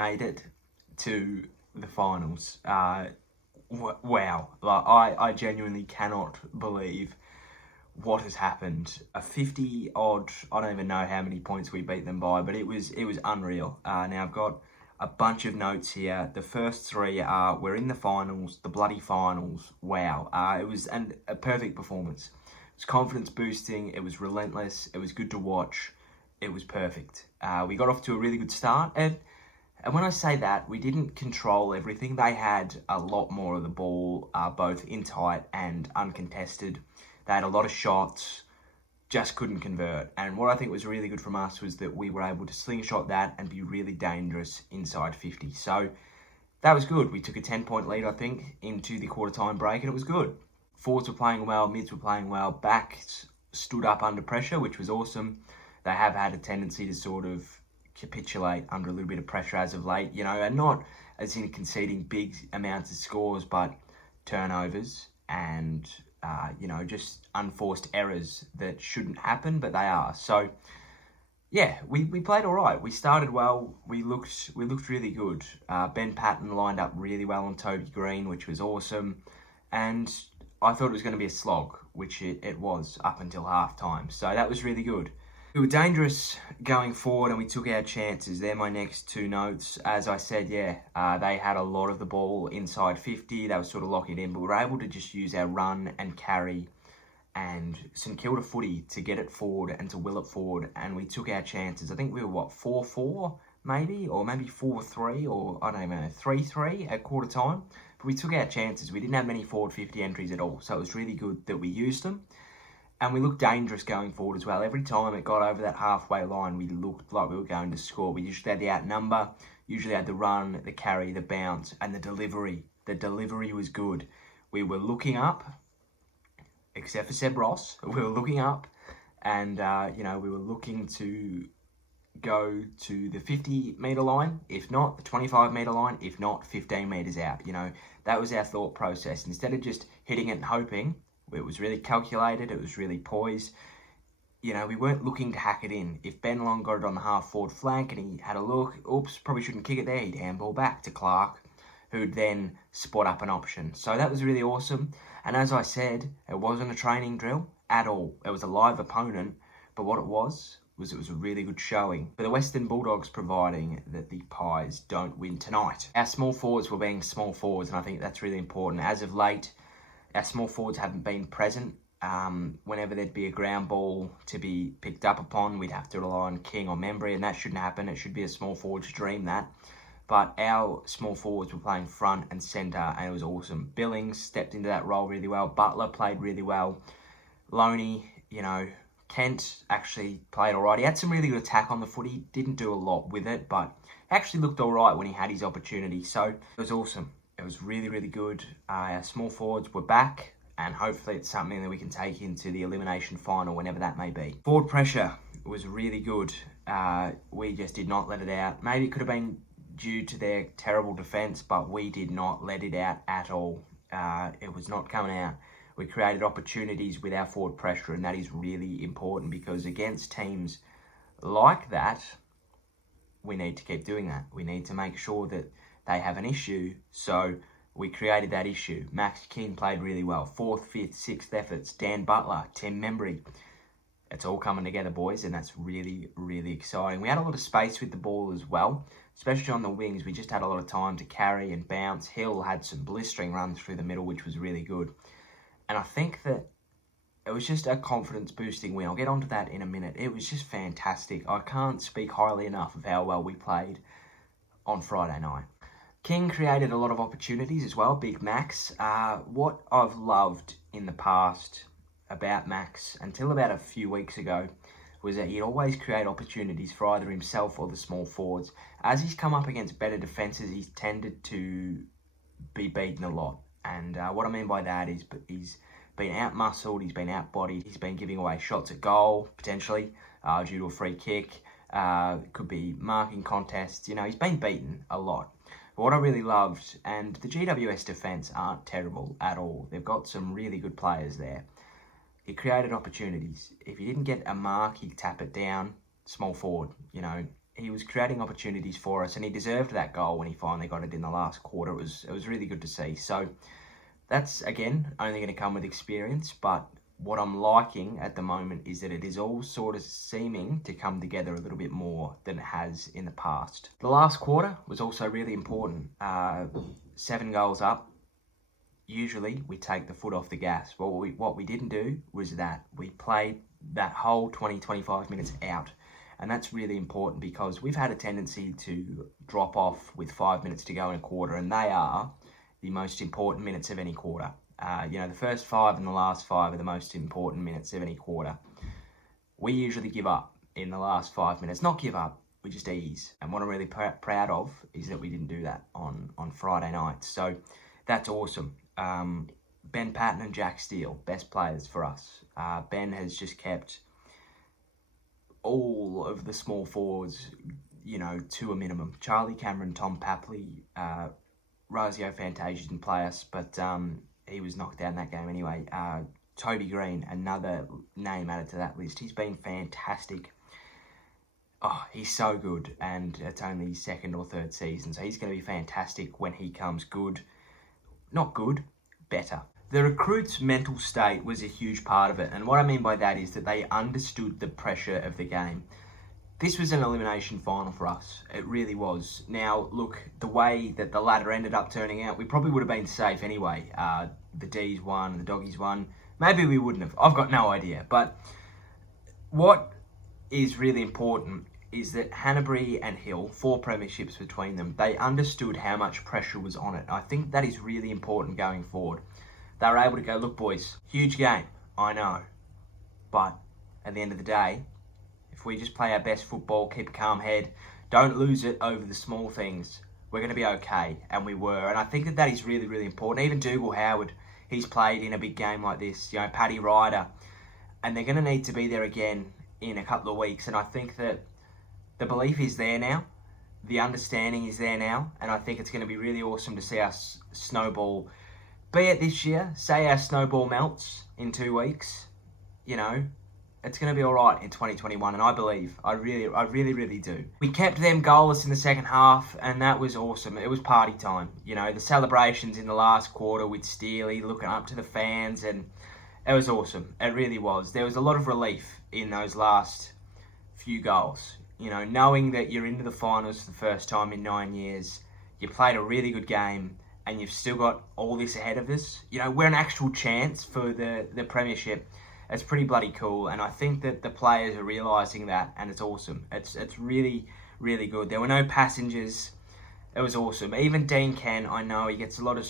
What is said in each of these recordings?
made it to the finals. Wow. Like, I genuinely cannot believe what has happened. A 50 odd, I don't even know how many points we beat them by, but it was unreal. Now I've got a bunch of notes here. The first three are, we're in the finals, the bloody finals. Wow. It was a perfect performance. It was confidence boosting. It was relentless. It was good to watch. It was perfect. We got off to a really good start. And when I say that, we didn't control everything. They had a lot more of the ball, both in tight and uncontested. They had a lot of shots, just couldn't convert. And what I think was really good from us was that we were able to slingshot that and be really dangerous inside 50. So that was good. We took a 10-point lead, I think, into the quarter-time break, and it was good. Forwards were playing well, mids were playing well, backs stood up under pressure, which was awesome. They have had a tendency to sort of capitulate under a little bit of pressure as of late, you know, and not as in conceding big amounts of scores, but turnovers and, you know, just unforced errors that shouldn't happen, but they are. So, yeah, we played all right. We started well. We looked really good. Ben Patton lined up really well on Toby Green, which was awesome. And I thought it was going to be a slog, which it was up until halftime. So that was really good. We were dangerous going forward and we took our chances. They're my next two notes. As I said, yeah, they had a lot of the ball inside 50. They were sort of locking it in, but we were able to just use our run and carry and St Kilda footy to get it forward and to will it forward. And we took our chances. I think we were, 4-4 maybe? Or maybe 4-3 or, I don't know, 3-3 at quarter time. But we took our chances. We didn't have many forward 50 entries at all. So it was really good that we used them. And we looked dangerous going forward as well. Every time it got over that halfway line, we looked like we were going to score. We usually had the outnumber, usually had the run, the carry, the bounce, and the delivery. The delivery was good. We were looking up, except for Seb Ross. We were looking up, and, you know, we were looking to go to the 50-metre line, if not the 25-metre line, if not 15 metres out. You know, that was our thought process. Instead of just hitting it and hoping, it was really calculated. It was really poised. You know, we weren't looking to hack it in. If Ben Long got it on the half-forward flank and he had a look, oops, probably shouldn't kick it there, he'd handball back to Clark, who'd then spot up an option. So that was really awesome. And as I said, it wasn't a training drill at all. It was a live opponent, but what it was it was a really good showing. For the Western Bulldogs, providing that the Pies don't win tonight. Our small forwards were being small forwards, and I think that's really important. As of late, our small forwards haven't been present. Whenever there'd be a ground ball to be picked up upon, we'd have to rely on King or Membry, and that shouldn't happen. It should be a small forward's dream, that. But our small forwards were playing front and centre, and it was awesome. Billings stepped into that role really well. Butler played really well. Loney, you know, Kent actually played all right. He had some really good attack on the footy. Didn't do a lot with it, but actually looked all right when he had his opportunity. So it was awesome. It was really, really good. Our small forwards were back, and hopefully it's something that we can take into the elimination final, whenever that may be. Forward pressure was really good. We just did not let it out. Maybe it could have been due to their terrible defence, but we did not let it out at all. It was not coming out. We created opportunities with our forward pressure, and that is really important, because against teams like that, we need to keep doing that. We need to make sure that they have an issue, so we created that issue. Max King played really well. 4th, 5th, 6th efforts. Dan Butler, Tim Membry. It's all coming together, boys, and that's really, really exciting. We had a lot of space with the ball as well, especially on the wings. We just had a lot of time to carry and bounce. Hill had some blistering runs through the middle, which was really good. And I think that it was just a confidence-boosting win. I'll get onto that in a minute. It was just fantastic. I can't speak highly enough of how well we played on Friday night. King created a lot of opportunities as well, Big Max. What I've loved in the past about Max, until about a few weeks ago, was that he'd always create opportunities for either himself or the small forwards. As he's come up against better defences, he's tended to be beaten a lot. And what I mean by that is he's been out-muscled, he's been out-bodied, he's been giving away shots at goal, potentially, due to a free kick. It could be marking contests. You know, he's been beaten a lot. But what I really loved, and the GWS defence aren't terrible at all. They've got some really good players there. He created opportunities. If he didn't get a mark, he'd tap it down, small forward, you know, he was creating opportunities for us, and he deserved that goal when he finally got it in the last quarter. It was really good to see. So that's, again, only going to come with experience, but what I'm liking at the moment is that it is all sort of seeming to come together a little bit more than it has in the past. The last quarter was also really important. 7 goals up. Usually we take the foot off the gas. Well, what we didn't do was that. We played that whole 20-25 minutes out. And that's really important because we've had a tendency to drop off with 5 minutes to go in a quarter, and they are the most important minutes of any quarter. The first 5 and the last 5 are the most important minutes of any quarter. We usually give up in the last 5 minutes. Not give up, we just ease. And what I'm really proud of is that we didn't do that on Friday night. So that's awesome. Ben Patton and Jack Steele, best players for us. Ben has just kept all of the small forwards, to a minimum. Charlie Cameron, Tom Papley, Razio Fantasia didn't play us, but he was knocked out in that game anyway. Toby Green, another name added to that list. He's been fantastic. Oh, he's so good, and it's only his 2nd or 3rd season, so he's going to be fantastic when he comes good. Not good, better. The recruits' mental state was a huge part of it, and what I mean by that is that they understood the pressure of the game. This was an elimination final for us. It really was. Now, look, the way that the ladder ended up turning out, we probably would have been safe anyway. The D's won, the Doggies won. Maybe we wouldn't have. I've got no idea. But what is really important is that Hanbury and Hill, 4 premierships between them, they understood how much pressure was on it. I think that is really important going forward. They were able to go, look, boys, huge game, I know. But at the end of the day, if we just play our best football, keep a calm head, don't lose it over the small things, we're going to be okay. And we were. And I think that is really, really important. Even Dougal Howard, he's played in a big game like this. Paddy Ryder. And they're going to need to be there again in a couple of weeks. And I think that the belief is there now. The understanding is there now. And I think it's going to be really awesome to see us snowball. Be it this year, say our snowball melts in 2 weeks, it's going to be all right in 2021, and I really do. We kept them goalless in the second half, and that was awesome. It was party time. The celebrations in the last quarter with Steely looking up to the fans, and it was awesome. It really was. There was a lot of relief in those last few goals. Knowing that you're into the finals for the first time in 9 years, you played a really good game, and you've still got all this ahead of us. We're an actual chance for the premiership. It's pretty bloody cool, and I think that the players are realising that, and it's awesome. It's really, really good. There were no passengers. It was awesome. Even Dean Ken, I know he gets a lot of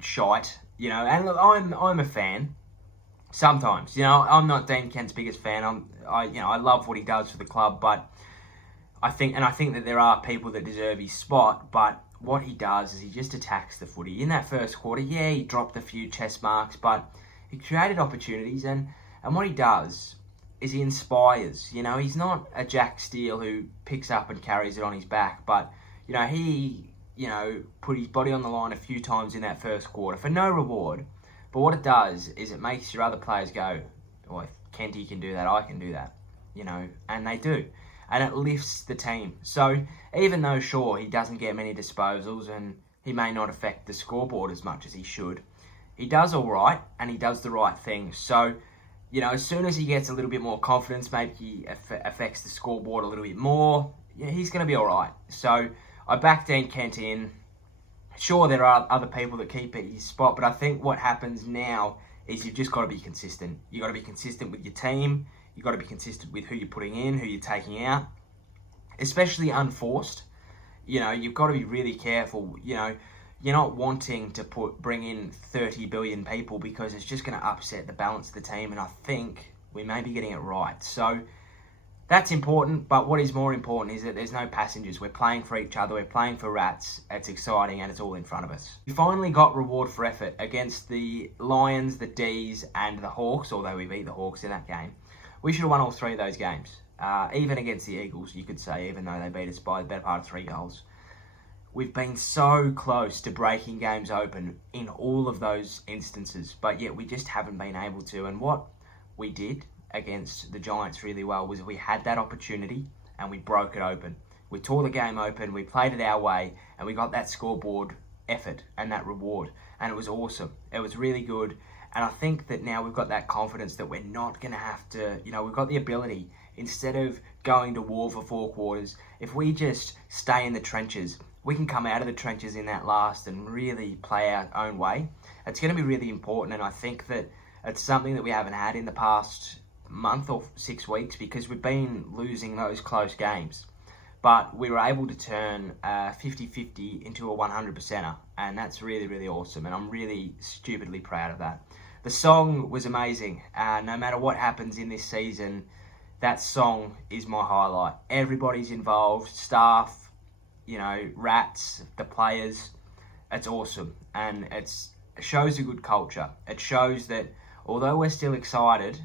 shite, and look, I'm a fan. Sometimes, I'm not Dean Ken's biggest fan. I love what he does for the club, but I think that there are people that deserve his spot, but what he does is he just attacks the footy. In that first quarter, yeah, he dropped a few chest marks, but he created opportunities, and what he does is he inspires. He's not a Jack Steele who picks up and carries it on his back, but, he, put his body on the line a few times in that first quarter for no reward. But what it does is it makes your other players go, well, if Kenty can do that, I can do that, and they do. And it lifts the team. So even though, sure, he doesn't get many disposals and he may not affect the scoreboard as much as he should, he does all right and he does the right thing. So, as soon as he gets a little bit more confidence, maybe he affects the scoreboard a little bit more, he's going to be all right. So I back Dean Kent in. Sure, there are other people that keep at his spot, but I think what happens now is you've just got to be consistent. You've got to be consistent with your team. You've got to be consistent with who you're putting in, who you're taking out, especially unforced. You've got to be really careful. You're not wanting to bring in 30 billion people because it's just going to upset the balance of the team, and I think we may be getting it right. So that's important, but what is more important is that there's no passengers. We're playing for each other. We're playing for rats. It's exciting, and it's all in front of us. We finally got reward for effort against the Lions, the D's, and the Hawks, although we beat the Hawks in that game. We should have won all 3 of those games. Even against the Eagles, you could say, even though they beat us by the better part of 3 goals. We've been so close to breaking games open in all of those instances, but yet we just haven't been able to. And what we did against the Giants really well was we had that opportunity and we broke it open. We tore the game open, we played it our way, and we got that scoreboard effort and that reward. And it was awesome. It was really good. And I think that now we've got that confidence that we're not going to have to, we've got the ability, instead of going to war for 4 quarters, if we just stay in the trenches, we can come out of the trenches in that last and really play our own way. It's going to be really important, and I think that it's something that we haven't had in the past month or 6 weeks, because we've been losing those close games. But we were able to turn a 50-50 into a 100%er, and that's really, really awesome, and I'm really stupidly proud of that. The song was amazing. No matter what happens in this season, that song is my highlight. Everybody's involved, staff, rats, the players. It's awesome, and it shows a good culture. It shows that although we're still excited,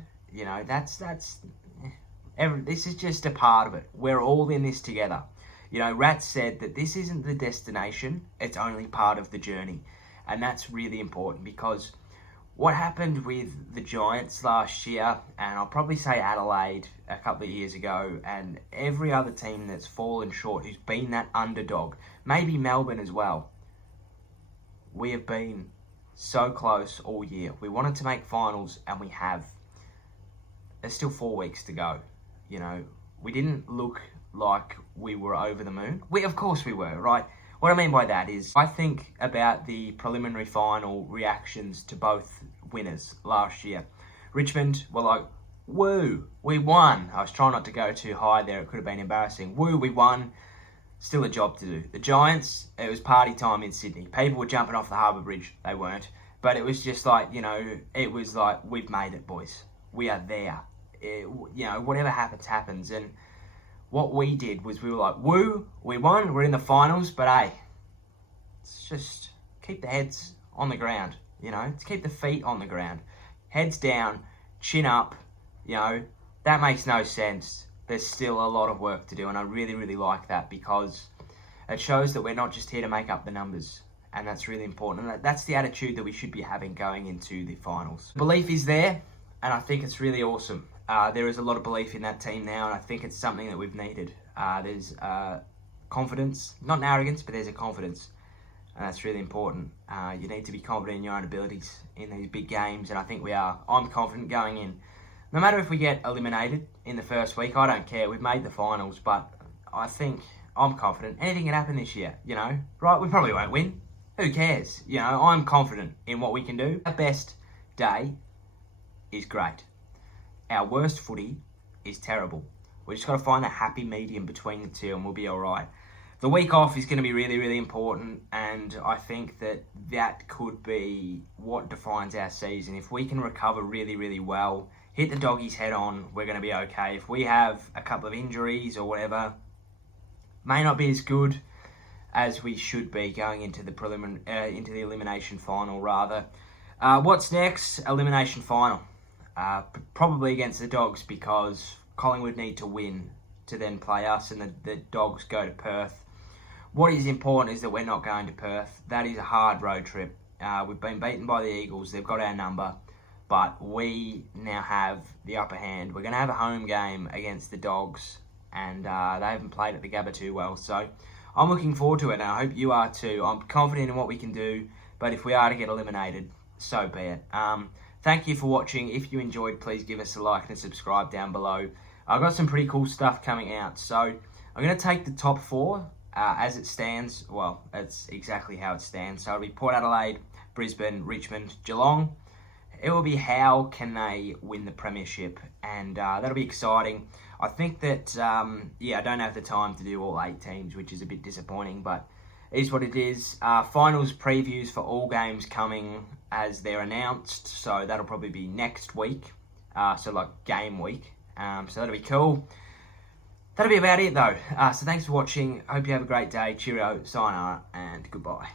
this is just a part of it. We're all in this together. Rats said that this isn't the destination, it's only part of the journey. And that's really important, because what happened with the Giants last year, and I'll probably say Adelaide a couple of years ago, and every other team that's fallen short, who's been that underdog, maybe Melbourne as well, we have been so close all year. We wanted to make finals, and we have. There's still 4 weeks to go. We didn't look like we were over the moon. Of course we were, right? What I mean by that is, I think about the preliminary final reactions to both winners last year. Richmond were like, woo, we won. I was trying not to go too high there. It could have been embarrassing. Woo, we won. Still a job to do. The Giants, it was party time in Sydney. People were jumping off the Harbour Bridge. They weren't. But it was just like, it was like, we've made it, boys. We are there. Whatever happens, happens. And what we did was we were like, woo, we won, we're in the finals, but hey, let's just keep the heads on the ground, let's keep the feet on the ground. Heads down, chin up, that makes no sense. There's still a lot of work to do, and I really, really like that, because it shows that we're not just here to make up the numbers, and that's really important. And that's the attitude that we should be having going into the finals. Belief is there, and I think it's really awesome. There is a lot of belief in that team now, and I think it's something that we've needed. There's confidence, not an arrogance, but there's a confidence, and that's really important. You need to be confident in your own abilities in these big games, and I think we are. I'm confident going in. No matter if we get eliminated in the first week, I don't care. We've made the finals, but I think I'm confident. Anything can happen this year, right? We probably won't win. Who cares? I'm confident in what we can do. Our best day is great. Our worst footy is terrible. We just got to find that happy medium between the two, and we'll be all right. The week off is going to be really, really important, and I think that could be what defines our season. If we can recover really, really well, hit the doggies head on, we're going to be okay. If we have a couple of injuries or whatever, may not be as good as we should be going into the into the elimination final, rather. What's next? Elimination final. Probably against the Dogs, because Collingwood need to win to then play us, and the Dogs go to Perth. What is important is that we're not going to Perth. That is a hard road trip. We've been beaten by the Eagles. They've got our number, but we now have the upper hand. We're going to have a home game against the Dogs, and they haven't played at the Gabba too well. So I'm looking forward to it, and I hope you are too. I'm confident in what we can do, but if we are to get eliminated, so be it. Thank you for watching. If you enjoyed, please give us a like and subscribe down below. I've got some pretty cool stuff coming out. So I'm going to take the top 4 as it stands. Well, it's exactly how it stands. So it'll be Port Adelaide, Brisbane, Richmond, Geelong. It will be how can they win the premiership, and that'll be exciting. I think that, I don't have the time to do all 8 teams, which is a bit disappointing, but it is what it is. Finals previews for all games coming as they're announced, so that'll probably be next week, so like game week, so that'll be cool. That'll be about it though, so thanks for watching. Hope you have a great day. Cheerio, sayonara, and goodbye.